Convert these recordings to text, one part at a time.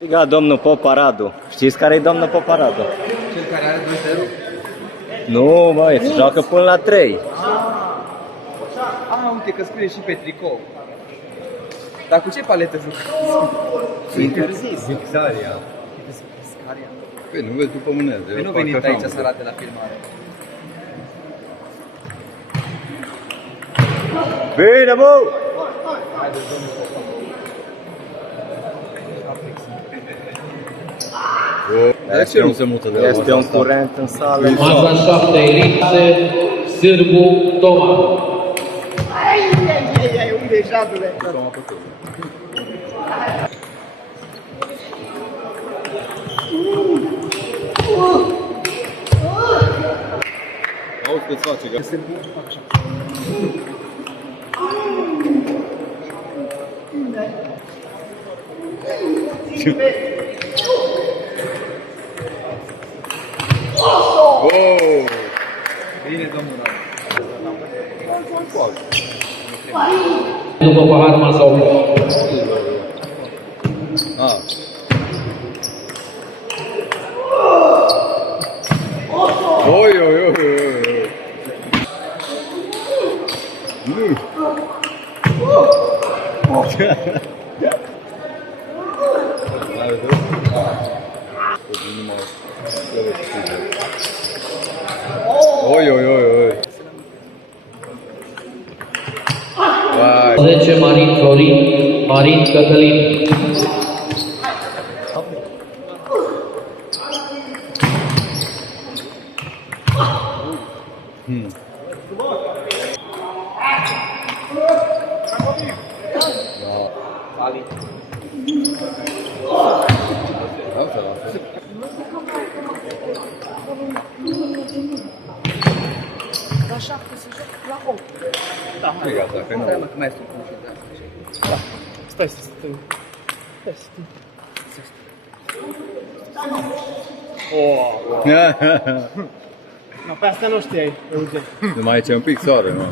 Striga domnul Poparadu. Știți care e domnul Poparadu? Cel care are 2-0? Nu, măi, se joacă până la 3. Uite că scrie și pe tricou. Dar cu ce paletă jucă? Vixaria. Piscaria. Păi nu vezi după mâneză. Păi nu venit aici să arate la filmare. Bine, bă! De ce nu se mută de la Este un curent în sală. Maza 7, elipse, Sârbu Toma. Unde e jadule? Auzi că-ți face gata. Wow! Bine, domnul Radu. După pahar, masa 8. Ah. Oi, oi, oi, oi, oi. Hai, vezi? Oi, oi, oi, oi. Vai. 10, Marin Florin, Marin Cătălin. Ali. La 7 se joacă la 8. Da, E gata, că nu. Stai mă, că mai este un și de asta. Stai să stăm. Stai să stăm. No, pe asta nu știai, Eugen. Numai aici e un pic soare, mă.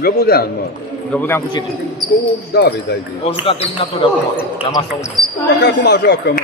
Găbudean, mă. Găbudeam cu cine? Cu David ai zis. O jucat eliminatoriu acum, la masa 1. Că acum joacă, mă.